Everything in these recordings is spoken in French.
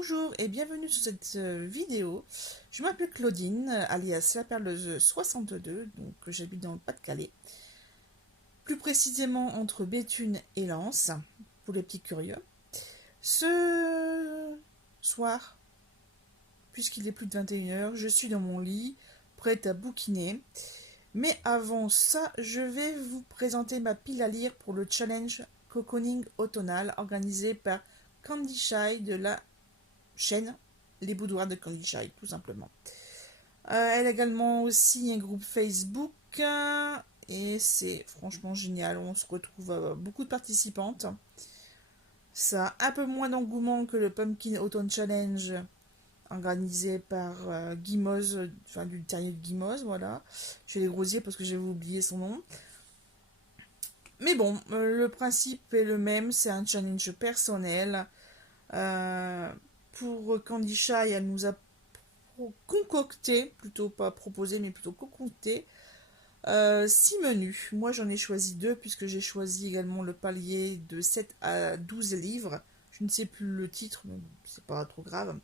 Bonjour et bienvenue sur cette vidéo. Je m'appelle Claudine, alias la perleuse 62, donc j'habite dans le Pas-de-Calais. Plus précisément entre Béthune et Lens, pour les petits curieux. Ce soir, puisqu'il est plus de 21h, je suis dans mon lit, prête à bouquiner. Mais avant ça, je vais vous présenter ma pile à lire pour le challenge Cocooning automnal organisé par Candy Shy de la chaîne Les Boudoirs de Candy Shy, tout simplement. Elle a également aussi un groupe Facebook et c'est franchement génial. On se retrouve beaucoup de participantes. Ça a un peu moins d'engouement que le Pumpkin Autumn Challenge organisé par Guimauze, enfin du terrier de Guimauze, voilà. Je fais les grosiers parce que j'avais oublié son nom. Mais bon, le principe est le même, c'est un challenge personnel. Pour Candy Shy, elle nous a concocté, plutôt pas proposé, mais plutôt concocté, 6 menus. Moi, j'en ai choisi 2, puisque j'ai choisi également le palier de 7 à 12 livres. Je ne sais plus le titre, mais c'est pas trop grave.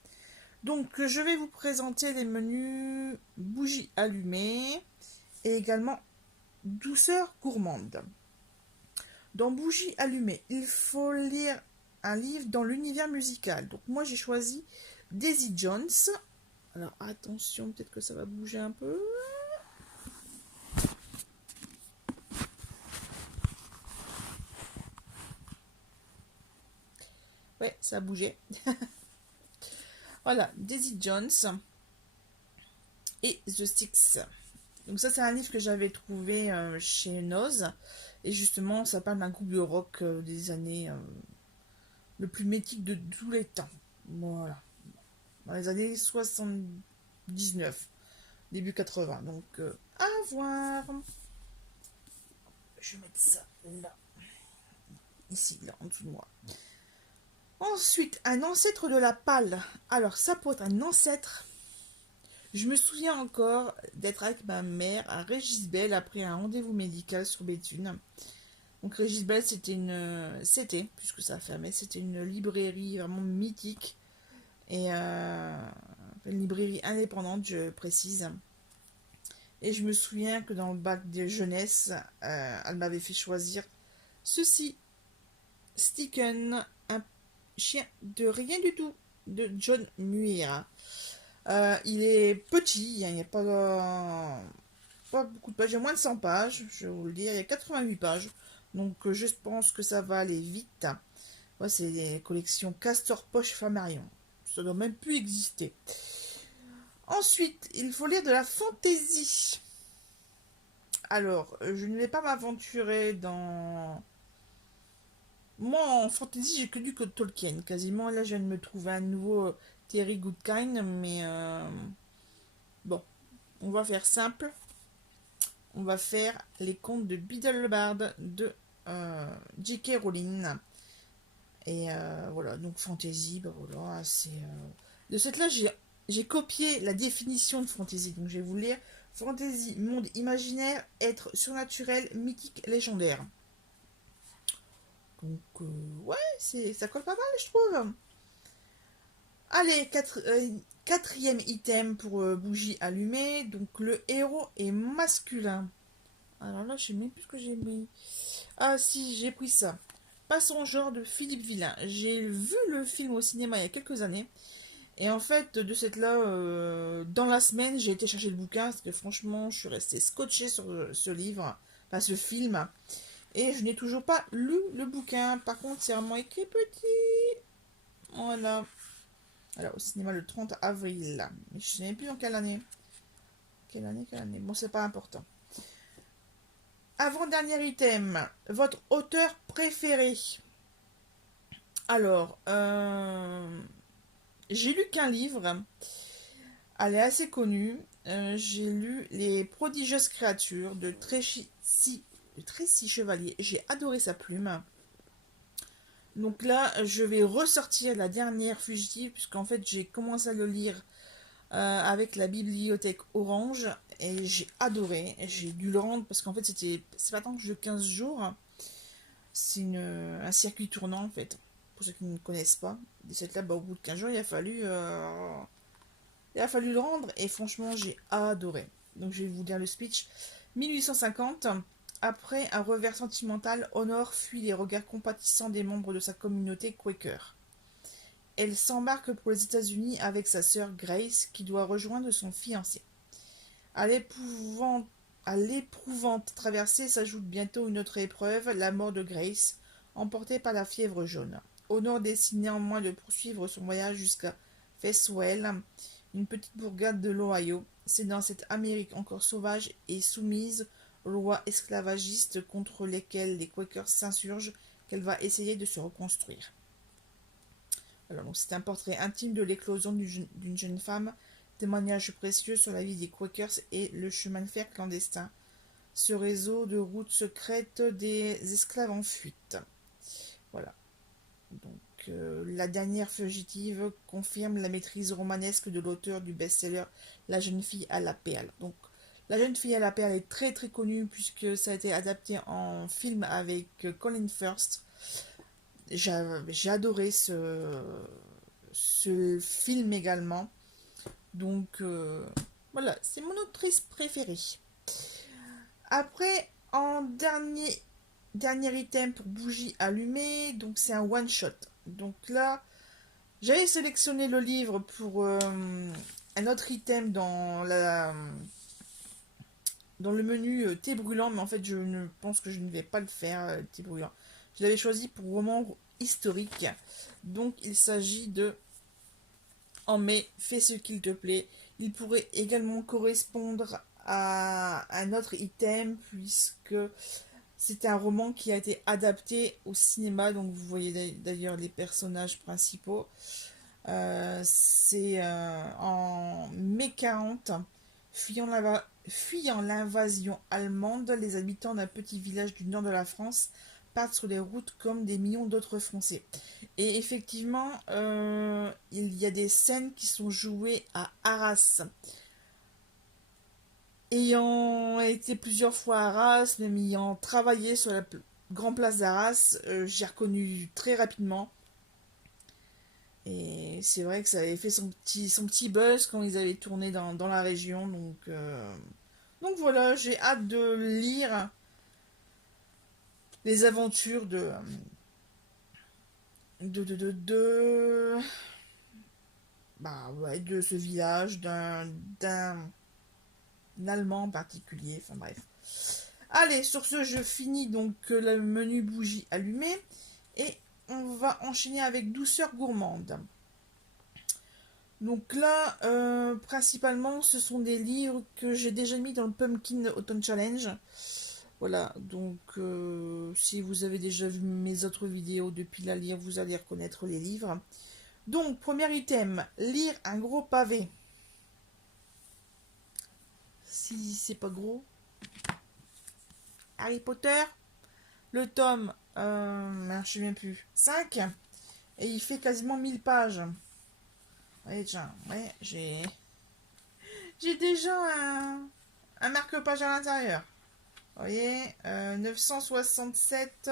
Donc, je vais vous présenter les menus bougies allumées et également douceur gourmande. Dans bougies allumées, il faut lire un livre dans l'univers musical. Donc, moi, j'ai choisi Daisy Jones. Alors, attention, peut-être que ça va bouger un peu. Ouais, ça a bougé. Voilà, Daisy Jones et The Six. Donc ça, c'est un livre que j'avais trouvé chez Noz. Et justement, ça parle d'un groupe de rock des années le plus mythique de tous les temps. Voilà. Dans les années 79, début 80. Donc, à voir. Je vais mettre ça là. Ici, là, en dessous de moi. Ensuite, un ancêtre de la palle. Alors, ça peut être un ancêtre. Je me souviens encore d'être avec ma mère à Régisbel après un rendez-vous médical sur Béthune. Donc Régisbel, c'était, puisque ça a fermé, c'était une librairie vraiment mythique. Et une librairie indépendante, je précise. Et je me souviens que dans le bac de jeunesse, elle m'avait fait choisir ceci. Sticken, un chien de rien du tout, de John Muir. Il est petit, il n'y a pas beaucoup de pages, il y a moins de 100 pages, je vais vous le dire, il y a 88 pages. Donc je pense que ça va aller vite. Ouais, c'est les collections Castor Poche Flammarion. Ça doit même plus exister. Ensuite, il faut lire de la fantaisie. Alors, je ne vais pas m'aventurer dans... Moi, en fantasy, j'ai que du Tolkien, quasiment. Là, je viens de me trouver un nouveau Terry Goodkind, mais bon, on va faire simple. On va faire les contes de Biddlebard de J.K. Rowling. Et voilà, donc fantasy, bah voilà, c'est... De cette là, j'ai copié la définition de fantasy, donc je vais vous lire. Fantasy, monde imaginaire, être surnaturel, mythique, légendaire. Donc, ouais, ça colle pas mal, je trouve. Allez, quatrième item pour bougie allumée. Donc, le héros est masculin. Alors là, je sais même plus ce que j'ai mis. Ah si, j'ai pris ça. Pas son genre de Philippe Villain. J'ai vu le film au cinéma il y a quelques années. Et en fait, de cette là, dans la semaine, j'ai été chercher le bouquin. Parce que franchement, je suis restée scotchée sur ce livre. Enfin, ce film. Et je n'ai toujours pas lu le bouquin. Par contre, c'est vraiment écrit petit. Voilà. Alors, au cinéma le 30 avril. Mais je ne sais même plus dans quelle année. Quelle année. Bon, c'est pas important. Avant-dernier item. Votre auteur préféré. Alors, j'ai lu qu'un livre. Elle est assez connue. J'ai lu Les prodigieuses créatures de Tracy Chevalier. J'ai adoré sa plume. Donc là, je vais ressortir la dernière fugitive, puisqu'en fait, j'ai commencé à le lire avec la bibliothèque Orange, et j'ai adoré. J'ai dû le rendre, parce qu'en fait, c'est pas tant que de 15 jours. C'est un circuit tournant, en fait. pour ceux qui ne connaissent pas. Et cette là, au bout de 15 jours, il a fallu le rendre, et franchement, j'ai adoré. Donc, je vais vous lire le speech. 1850, après un revers sentimental, Honor fuit les regards compatissants des membres de sa communauté Quaker. Elle s'embarque pour les États-Unis avec sa sœur Grace, qui doit rejoindre son fiancé. À l'éprouvante traversée s'ajoute bientôt une autre épreuve, la mort de Grace, emportée par la fièvre jaune. Honor décide néanmoins de poursuivre son voyage jusqu'à Feswell, une petite bourgade de l'Ohio. C'est dans cette Amérique encore sauvage et soumise aux lois esclavagistes contre lesquelles les Quakers s'insurgent qu'elle va essayer de se reconstruire. Alors, donc, c'est un portrait intime de l'éclosion d'une jeune femme, témoignage précieux sur la vie des Quakers et le chemin de fer clandestin, ce réseau de routes secrètes des esclaves en fuite. Voilà. Donc, la dernière fugitive confirme la maîtrise romanesque de l'auteur du best-seller La jeune fille à la perle. Donc, La jeune fille à la perle est très très connue puisque ça a été adapté en film avec Colin Firth. J'ai adoré ce film également. Donc, voilà, c'est mon autrice préférée. Après, en dernier item pour bougie allumée, donc c'est un one-shot. Donc là, j'avais sélectionné le livre pour un autre item dans le menu thé brûlant, mais en fait, je ne pense que je ne vais pas le faire, thé brûlant. Je l'avais choisi pour roman historique. Donc, il s'agit de En mai, fais ce qu'il te plaît. Il pourrait également correspondre à un autre item, puisque c'est un roman qui a été adapté au cinéma. Donc, vous voyez d'ailleurs les personnages principaux. C'est en mai 40, fuyant l'invasion allemande, les habitants d'un petit village du nord de la France partent sur les routes comme des millions d'autres Français. Et effectivement, il y a des scènes qui sont jouées à Arras. Ayant été plusieurs fois à Arras, même ayant travaillé sur la grande place d'Arras, j'ai reconnu très rapidement. Et c'est vrai que ça avait fait son petit buzz quand ils avaient tourné dans la région. Donc voilà, j'ai hâte de lire les aventures de ce village, d'un Allemand en particulier. Enfin bref. Allez, sur ce, je finis donc le menu bougie allumé. Et on va enchaîner avec Douceur gourmande. Donc là, principalement, ce sont des livres que j'ai déjà mis dans le Pumpkin Autumn Challenge. Voilà, donc si vous avez déjà vu mes autres vidéos depuis la lire, vous allez reconnaître les livres. Donc, premier item, lire un gros pavé. Si c'est pas gros. Harry Potter, le tome, je ne sais même plus, 5, et il fait quasiment 1000 pages. Ouais, tiens, ouais, j'ai déjà un marque-page à l'intérieur. Vous voyez, 967,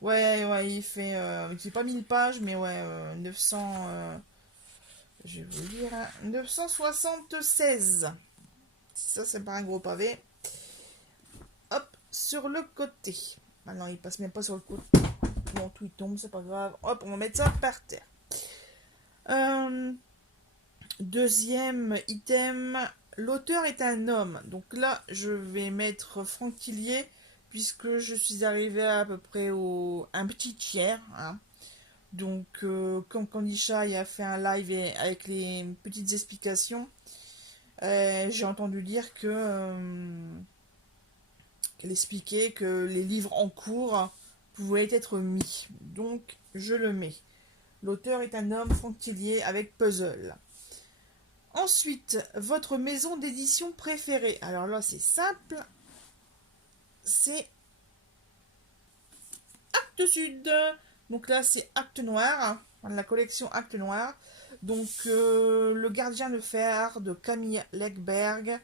ouais, il fait, c'est pas 1000 pages, mais ouais, 900, je vais vous dire, 976. Ça, c'est pas un gros pavé. Hop, sur le côté. Maintenant, il passe même pas sur le côté. Bon, tout il tombe, c'est pas grave. Hop, on va mettre ça par terre. Deuxième item, l'auteur est un homme. Donc là, je vais mettre Franck Tillier, puisque je suis arrivée à peu près un petit tiers. Hein. Donc, comme Candy Shy a fait un live avec les petites explications, j'ai entendu dire qu'elle expliquait que les livres en cours pouvaient être mis. Donc, je le mets. L'auteur est un homme, Franck Tillier, avec Puzzle. Ensuite, votre maison d'édition préférée. Alors là, c'est simple. C'est Actes Sud. Donc là, c'est Actes Noir. La collection Actes Noir. Donc, Le Gardien de Fer de Camille Legberg.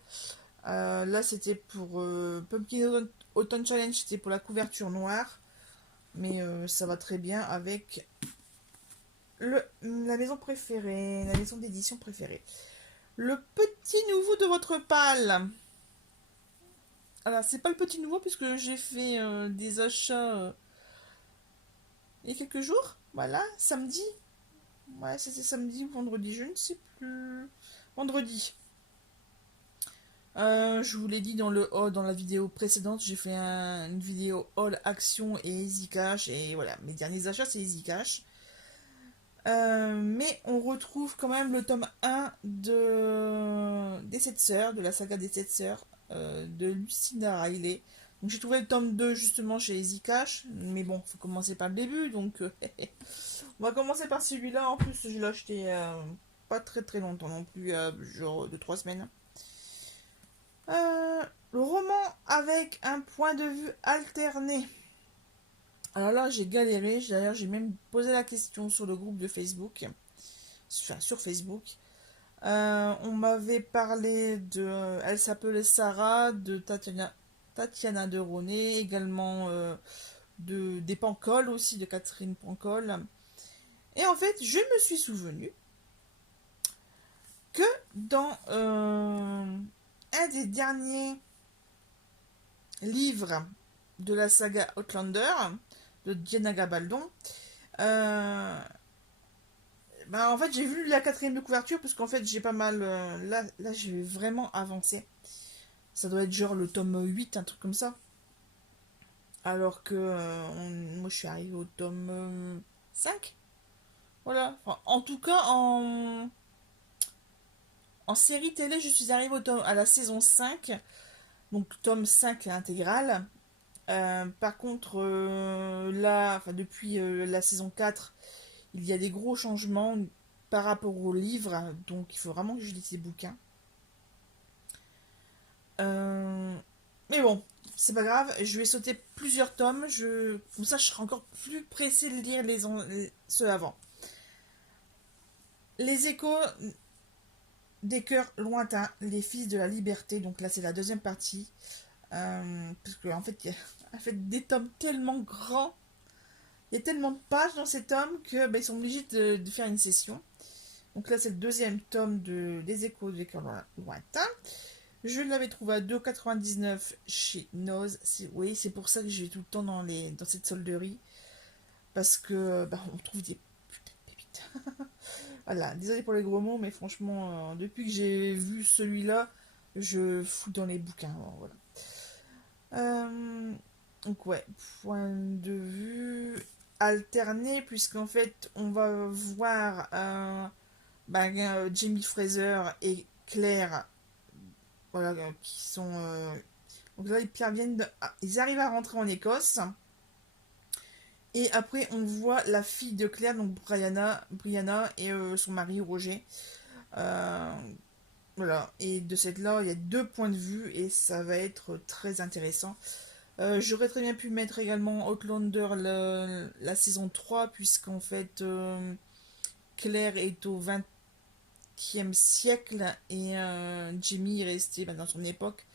Là, c'était pour Pumpkin Autumn Challenge. C'était pour la couverture noire. Mais ça va très bien avec la maison préférée, la maison d'édition préférée. Le petit nouveau de votre palle. Alors, c'est pas le petit nouveau puisque j'ai fait des achats il y a quelques jours. Voilà, samedi. Ouais, c'était samedi ou vendredi, je ne sais plus. Vendredi. Je vous l'ai dit dans le haul, dans la vidéo précédente, j'ai fait une vidéo haul Action et Easy Cash. Et voilà, mes derniers achats, c'est Easy Cash. Mais on retrouve quand même le tome 1 des 7 sœurs, de la saga des 7 sœurs, de Lucinda Riley. Donc j'ai trouvé le tome 2 justement chez Easy Cash, mais bon, faut commencer par le début, donc on va commencer par celui-là. En plus, je l'ai acheté pas très très longtemps non plus, genre de 3 semaines. Le roman avec un point de vue alterné. Alors là, j'ai galéré. D'ailleurs, j'ai même posé la question sur le groupe de Facebook. Enfin, sur Facebook. On m'avait parlé de. Elle s'appelait Sarah, de Tatiana de Roné, également des Pancol aussi, de Catherine Pancol. Et en fait, je me suis souvenu que dans un des derniers livres de la saga Outlander, de Diana Gabaldon, en fait j'ai vu la quatrième de couverture parce qu'en fait j'ai pas mal là je vais vraiment avancer, ça doit être genre le tome 8, un truc comme ça, alors que moi je suis arrivée au tome 5, voilà, enfin, en tout cas en série télé je suis arrivée à la saison 5, donc tome 5 intégral. Par contre, là, enfin, depuis la saison 4, il y a des gros changements par rapport au livre, donc il faut vraiment que je lise les bouquins. Euh, mais bon, c'est pas grave, je vais sauter plusieurs tomes, comme ça je serai encore plus pressée de lire ceux avant. Les échos des cœurs lointains, les fils de la liberté, donc là c'est la deuxième partie, parce que en fait, il y a en fait, des tomes tellement grands. Il y a tellement de pages dans ces tomes que ils sont obligés de faire une session. Donc là, c'est le deuxième tome des Échos des cœurs lointains. Je l'avais trouvé à 2,99 chez Noz. Oui, c'est pour ça que je vais tout le temps dans cette solderie. Parce que on trouve des putains de pépites. Voilà, désolé pour les gros mots, mais franchement, depuis que j'ai vu celui-là, je fous dans les bouquins. Voilà. Donc ouais, point de vue alterné, puisqu'en fait on va voir Jamie Fraser et Claire, voilà, qui sont donc là ils arrivent à rentrer en Écosse, et après on voit la fille de Claire, donc Brianna et son mari Roger. Euh, voilà, et de cette là il y a deux points de vue et ça va être très intéressant. J'aurais très bien pu mettre également Outlander la saison 3, puisqu'en fait Claire est au XXe siècle et Jamie est resté dans son époque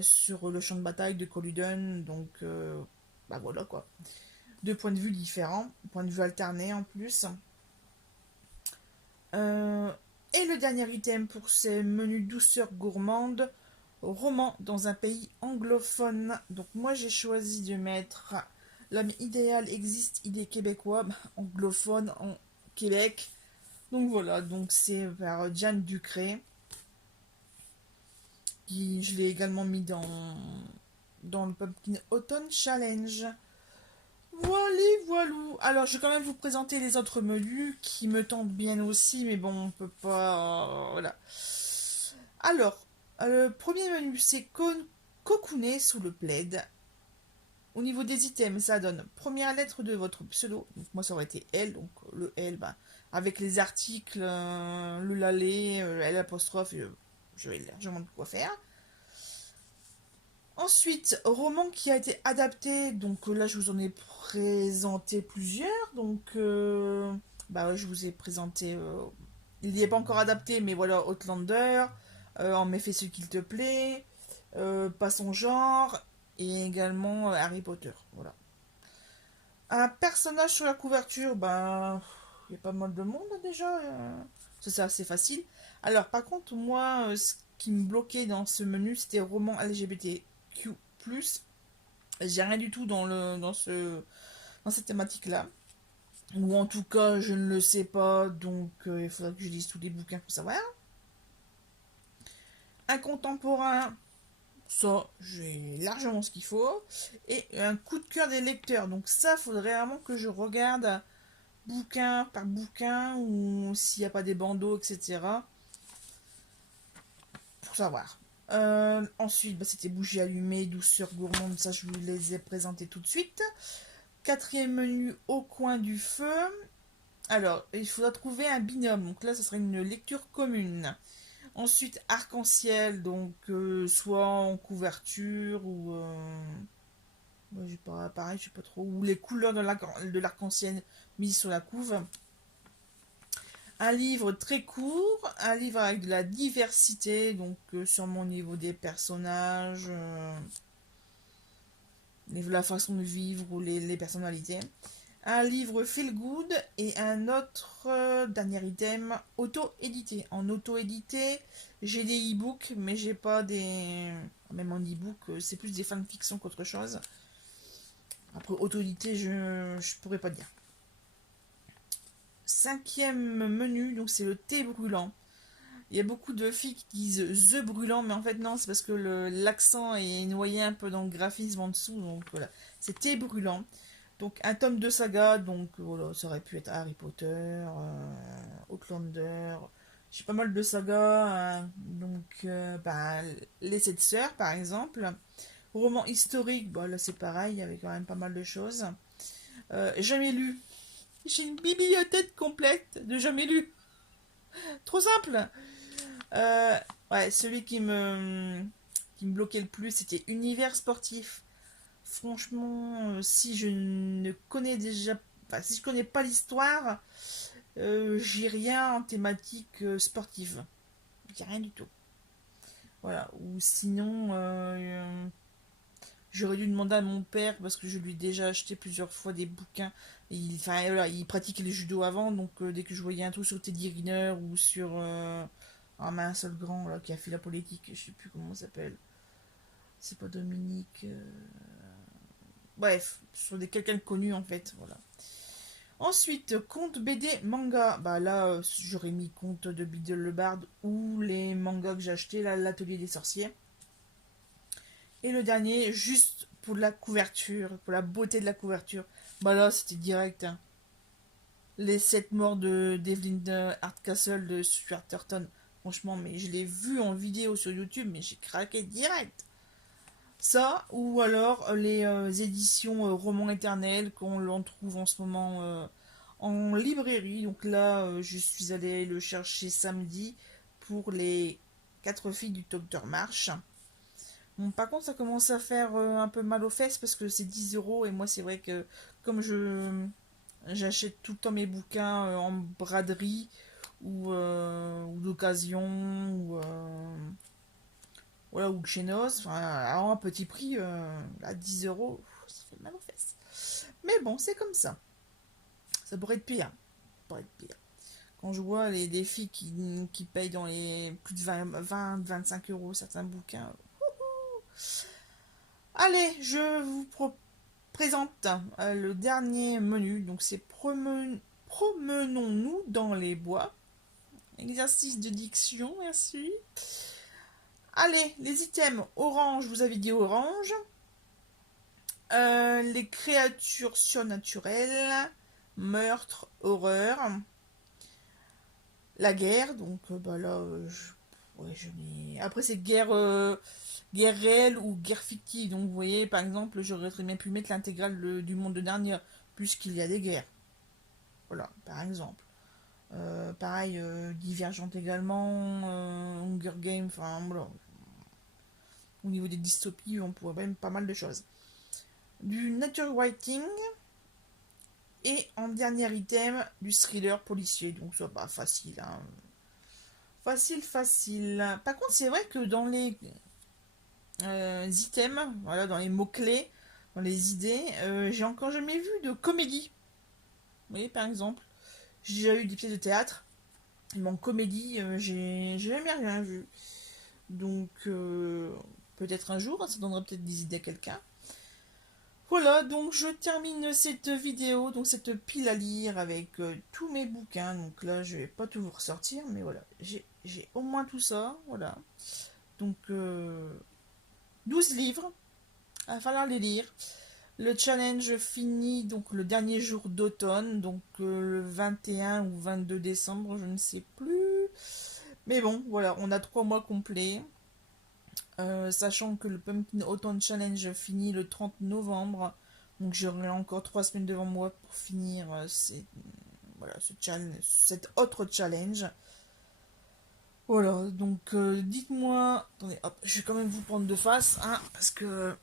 sur le champ de bataille de Culloden. Donc voilà quoi. Deux points de vue différents, points de vue alternés en plus. Euh, et le dernier item pour ces menus douceurs gourmandes, roman dans un pays anglophone. Donc moi j'ai choisi de mettre l'homme idéal existe, il est québécois, anglophone en Québec. Donc voilà, donc c'est par Jeanne Ducré. Je l'ai également mis dans le Pumpkin Autumn Challenge. Voilou. Alors, je vais quand même vous présenter les autres menus qui me tentent bien aussi, mais bon, on peut pas. Voilà. Alors, le premier menu, c'est cocooner sous le plaid. Au niveau des items, ça donne première lettre de votre pseudo. Donc, moi, ça aurait été L, donc le L, avec les articles, le lalé, L apostrophe, j'aurais largement de quoi faire. Ensuite, roman qui a été adapté, donc là je vous en ai présenté plusieurs, donc ouais, je vous ai présenté, il n'y est pas encore adapté, mais voilà, Outlander, En effet ce qu'il te plaît, Pas son genre, et également Harry Potter, voilà. Un personnage sur la couverture, il y a pas mal de monde là, déjà. C'est assez facile. Alors, par contre, moi, ce qui me bloquait dans ce menu, c'était roman LGBTQ+. J'ai rien du tout dans cette thématique-là. Ou en tout cas, je ne le sais pas, donc il faudra que je lise tous les bouquins pour savoir. Un contemporain, ça, j'ai largement ce qu'il faut. Et un coup de cœur des lecteurs. Donc ça, faudrait vraiment que je regarde bouquin par bouquin ou s'il n'y a pas des bandeaux, etc. Pour savoir. Ensuite, bah, c'était bougie allumée, douceur gourmande, ça je vous les ai présentés tout de suite. Quatrième menu, au coin du feu. Alors, il faudra trouver un binôme. Donc là, ce serait une lecture commune. Ensuite, arc-en-ciel, donc soit en couverture ou moi, j'ai pas pareil, je sais pas trop, ou les couleurs de l'arc-en-ciel mises sur la couve. Un livre très court, un livre avec de la diversité, donc sûrement au niveau des personnages, la façon de vivre ou les personnalités. Un livre feel good et un autre dernier item auto-édité. En auto-édité, j'ai des e-books, mais j'ai pas des. Même en e-book, c'est plus des fanfictions qu'autre chose. Après, auto-édité, je pourrais pas dire. Cinquième menu, donc c'est le thé brûlant. Il y a beaucoup de filles qui disent The brûlant, mais en fait non, c'est parce que l'accent est noyé un peu dans le graphisme en dessous, donc voilà. C'est thé brûlant. Donc un tome de saga, donc voilà, ça aurait pu être Harry Potter, Outlander. J'ai pas mal de sagas, hein, donc bah, Les Sept Sœurs par exemple. Roman historique, bah là c'est pareil, il y avait quand même pas mal de choses. Jamais lu. J'ai une bibliothèque complète de jamais lu. Trop simple. Euh, ouais, celui qui me bloquait le plus, c'était Univers sportif. Franchement, si je ne connais déjà, enfin, si je connais pas l'histoire, j'ai rien en thématique sportive. J'ai rien du tout. Voilà. Ou sinon, j'aurais dû demander à mon père parce que je lui ai déjà acheté plusieurs fois des bouquins. Enfin, voilà, il pratiquait le judo avant, donc dès que je voyais un truc sur Teddy Riner ou sur un mince le grand là qui a fait la politique, je sais plus comment ça s'appelle. C'est pas Dominique. Bref, sur quelqu'un de connu en fait, voilà. Ensuite, conte BD manga. Bah là, j'aurais mis conte de Biddle le Bard ou les mangas que j'ai achetés, là, l'atelier des sorciers. Et le dernier, juste pour la couverture, pour la beauté de la couverture. Bah là, c'était direct, hein. Les 7 morts de d'Evelyn Hardcastle de Stuart Turton. Franchement, mais je l'ai vu en vidéo sur YouTube, mais j'ai craqué direct. Ça, ou alors les éditions Roman éternel qu'on l'on trouve en ce moment en librairie. Donc là, je suis allée le chercher samedi pour les 4 filles du Docteur March. Bon, par contre, ça commence à faire un peu mal aux fesses parce que c'est 10 € et moi, c'est vrai que comme j'achète tout le temps mes bouquins en braderie ou d'occasion ou voilà, ou Xenos, enfin, à un petit prix, à 10 €, ça fait mal aux fesses. Mais bon, c'est comme ça. Ça pourrait être pire. Ça pourrait être pire. Quand je vois des filles qui payent dans les plus de 20-25 € certains bouquins. Allez, je vous présente le dernier menu. Donc c'est promenons-nous dans les bois. Exercice de diction, merci. Allez, les items orange, vous avez dit orange. Les créatures surnaturelles, meurtre, horreur. La guerre, donc bah là, ouais, je mets. Après, c'est guerre réelle ou guerre fictive. Donc, vous voyez, par exemple, j'aurais très bien pu mettre l'intégrale du monde de Narnia, puisqu'il y a des guerres. Voilà, par exemple. Pareil, Divergente également, Hunger Games, enfin voilà. Au niveau des dystopies, on pourrait même pas mal de choses. Du nature writing et en dernier item du thriller policier. Donc ça va facile, hein. Facile. Par contre, c'est vrai que dans les items, voilà, dans les mots-clés, dans les idées, j'ai encore jamais vu de comédie. Vous voyez, par exemple, J'ai déjà eu des pièces de théâtre. Mais en comédie, j'ai jamais rien vu. Donc, peut-être un jour, ça donnera peut-être des idées à quelqu'un. Voilà, donc je termine cette vidéo, donc cette pile à lire avec tous mes bouquins. Donc là, je vais pas tout vous ressortir, mais voilà, j'ai au moins tout ça, voilà. Donc, 12 livres, il va falloir les lire. Le challenge finit donc le dernier jour d'automne, donc le 21 ou 22 décembre, je ne sais plus. Mais bon, voilà, on a 3 mois complets. Sachant que le Pumpkin Autumn Challenge finit le 30 novembre. Donc j'aurai encore 3 semaines devant moi pour finir voilà, cet autre challenge. Voilà, donc dites-moi... Attendez, hop, je vais quand même vous prendre de face, hein, parce que...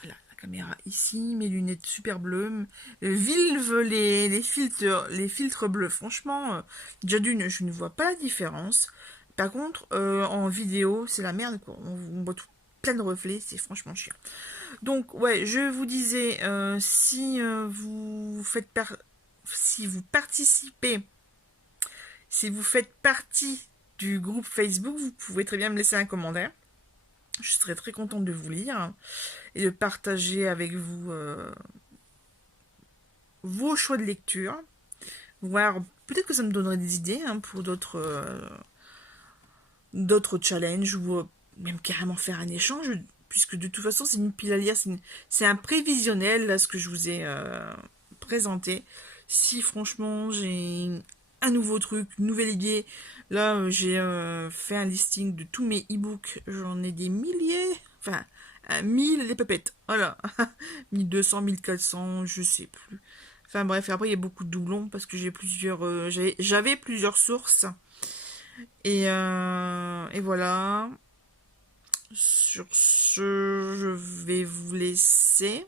Voilà, la caméra ici, mes lunettes super bleues. Vive les filtres bleus. Franchement, déjà d'une, je ne vois pas la différence. Par contre, en vidéo, c'est la merde, quoi. On voit tout plein de reflets, c'est franchement chiant. Donc, ouais, je vous disais, si vous participez, si vous faites partie du groupe Facebook, vous pouvez très bien me laisser un commentaire. Je serais très contente de vous lire et de partager avec vous vos choix de lecture. Voir, peut-être que ça me donnerait des idées hein, pour d'autres challenges ou même carrément faire un échange, puisque de toute façon c'est une pile à lire, c'est un prévisionnel là ce que je vous ai présenté. Si franchement j'ai un nouveau truc, une nouvelle idée, là j'ai fait un listing de tous mes e-books, j'en ai des milliers, enfin 1000 les pépettes, voilà, 1200, 1400, je sais plus. Enfin bref, après il y a beaucoup de doublons parce que j'avais plusieurs sources. Et voilà. Sur ce, je vais vous laisser.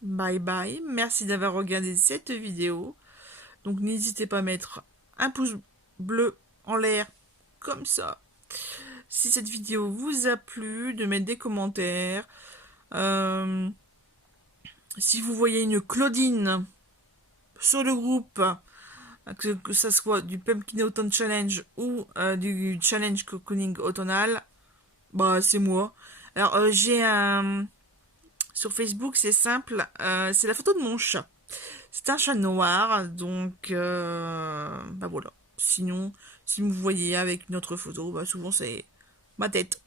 Bye bye. Merci d'avoir regardé cette vidéo. Donc n'hésitez pas à mettre un pouce bleu en l'air comme ça. Si cette vidéo vous a plu, de mettre des commentaires. Si vous voyez une Claudine sur le groupe, que ça soit du Pumpkin Autumn Challenge ou du Challenge Cocooning automnal, bah c'est moi. Alors j'ai un sur Facebook, c'est simple, c'est la photo de mon chat. C'est un chat noir, donc bah voilà. Sinon, si vous voyez avec une autre photo, bah souvent c'est ma tête.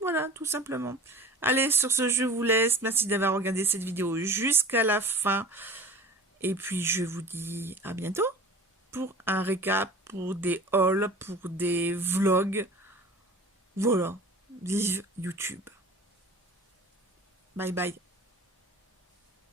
Voilà, tout simplement. Allez, sur ce, je vous laisse. Merci d'avoir regardé cette vidéo jusqu'à la fin. Et puis, je vous dis à bientôt pour un récap, pour des hauls, pour des vlogs. Voilà. Vive YouTube. Bye bye.